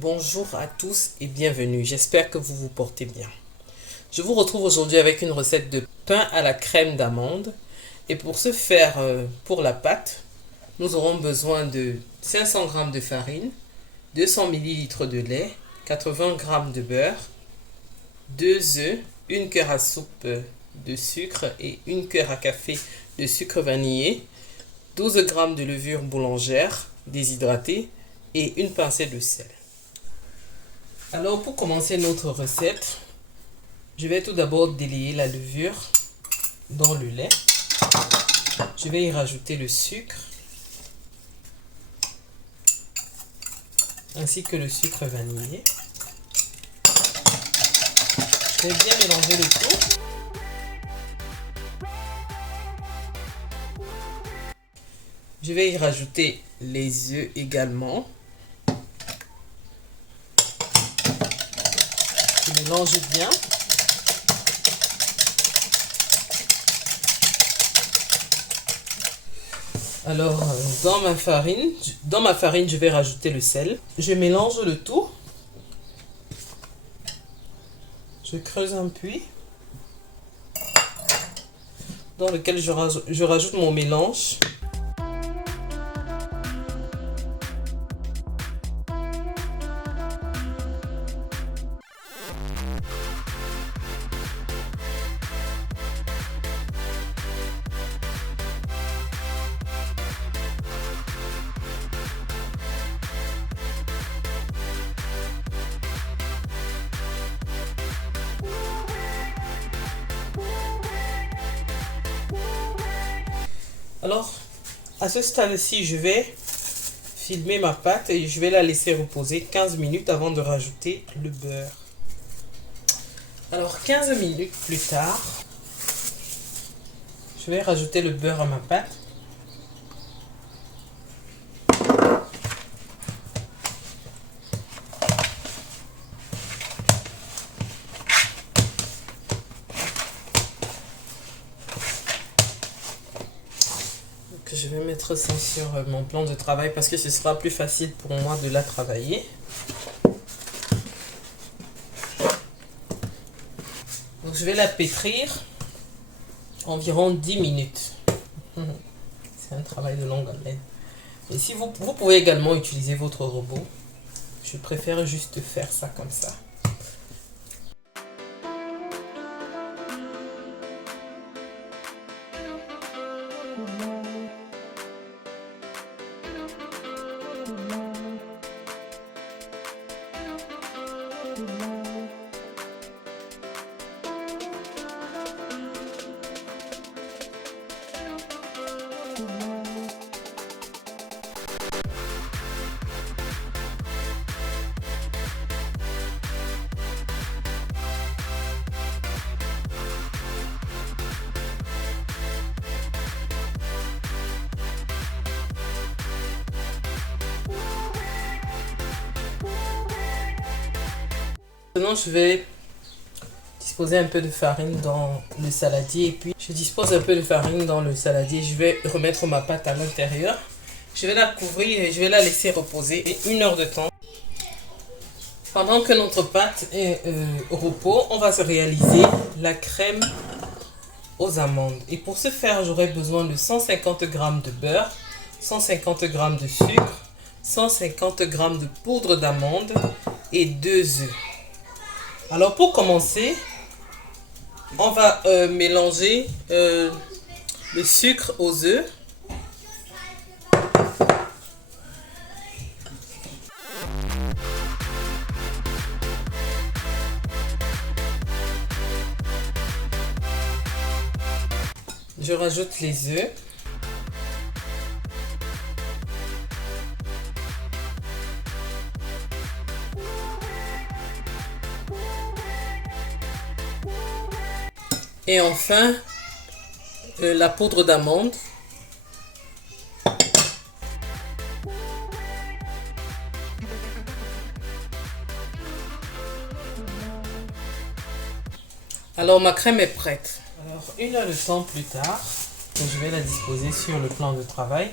Bonjour à tous et bienvenue, j'espère que vous vous portez bien. Je vous retrouve aujourd'hui avec une recette de pain à la crème d'amande. Et pour ce faire, pour la pâte, nous aurons besoin de 500 g de farine, 200 ml de lait, 80 g de beurre, 2 œufs, une cuillère à soupe de sucre et une cuillère à café de sucre vanillé, 12 g de levure boulangère déshydratée et une pincée de sel. Alors pour commencer notre recette, je vais tout d'abord délayer la levure dans le lait. Je vais y rajouter le sucre ainsi que le sucre vanillé. Je vais bien mélanger le tout. Je vais y rajouter les œufs également. Je mélange bien. Alors, dans ma farine, je vais rajouter le sel. Je mélange le tout. Je creuse un puits dans lequel je rajoute mon mélange. Alors, à ce stade-ci, je vais filmer ma pâte et je vais la laisser reposer 15 minutes avant de rajouter le beurre. Alors, 15 minutes plus tard, je vais rajouter le beurre à ma pâte. Je vais mettre ça sur mon plan de travail parce que ce sera plus facile pour moi de la travailler. Donc je vais la pétrir environ 10 minutes. C'est un travail de longue haleine. Et si vous pouvez également utiliser votre robot. Je préfère juste faire ça comme ça. Maintenant, je vais disposer un peu de farine dans le saladier et puis je dispose un peu de farine dans le saladier. Je vais remettre ma pâte à l'intérieur. Je vais la couvrir et je vais la laisser reposer 1 heure de temps. Pendant que notre pâte est au repos, on va se réaliser la crème aux amandes. Et pour ce faire, j'aurai besoin de 150 g de beurre, 150 g de sucre, 150 g de poudre d'amande et 2 œufs. Alors pour commencer, on va mélanger le sucre aux œufs. Je rajoute les œufs. Et enfin, la poudre d'amande. Alors ma crème est prête. Alors 1 heure de temps plus tard, je vais la disposer sur le plan de travail.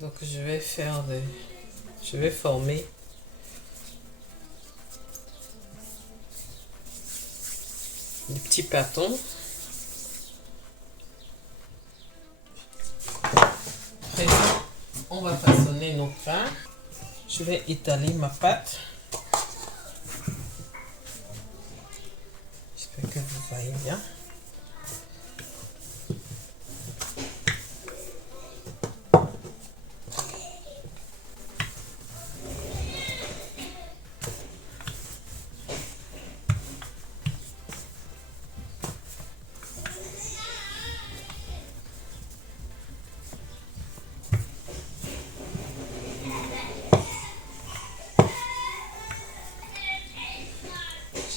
Donc je vais former des petits pâtons. Présent, on va façonner nos pains. Je vais étaler ma pâte. J'espère que vous voyez bien.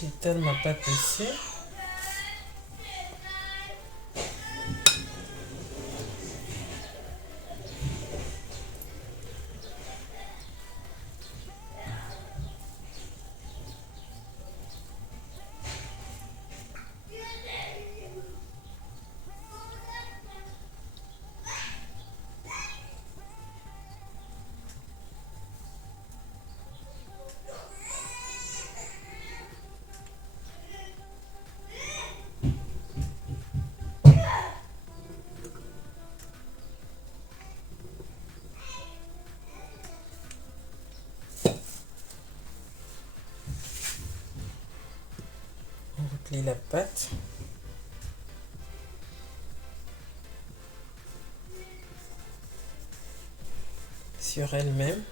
J'étale ma pâte ici. On replie la pâte. Sur elle-même.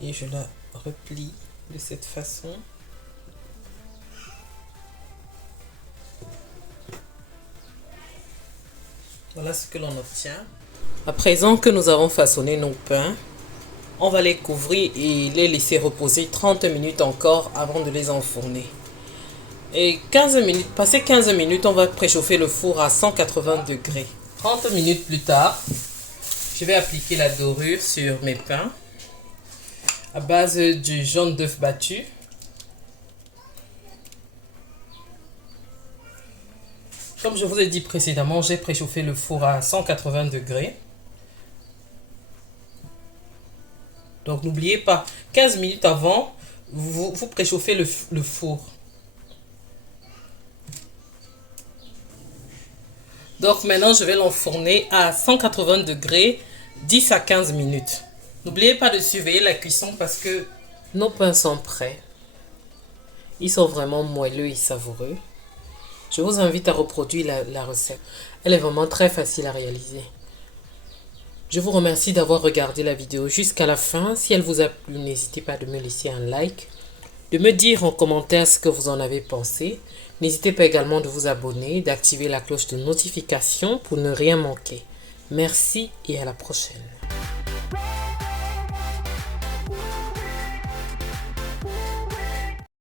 Et je la replie de cette façon. Voilà ce que l'on obtient. À présent que nous avons façonné nos pains, on va les couvrir et les laisser reposer 30 minutes encore avant de les enfourner. Et 15 minutes, passé 15 minutes, on va préchauffer le four à 180 degrés. 30 minutes plus tard, je vais appliquer la dorure sur mes pains à base du jaune d'œuf battu. Comme je vous ai dit précédemment, j'ai préchauffé le four à 180 degrés. Donc n'oubliez pas, 15 minutes avant, vous préchauffez le four. Donc maintenant, je vais l'enfourner à 180 degrés 10 à 15 minutes. N'oubliez pas de surveiller la cuisson parce que nos pains sont prêts. Ils sont vraiment moelleux et savoureux. Je vous invite à reproduire la recette. Elle est vraiment très facile à réaliser. Je vous remercie d'avoir regardé la vidéo jusqu'à la fin. Si elle vous a plu, n'hésitez pas de me laisser un like, de me dire en commentaire ce que vous en avez pensé. N'hésitez pas également de vous abonner, d'activer la cloche de notification pour ne rien manquer. Merci et à la prochaine.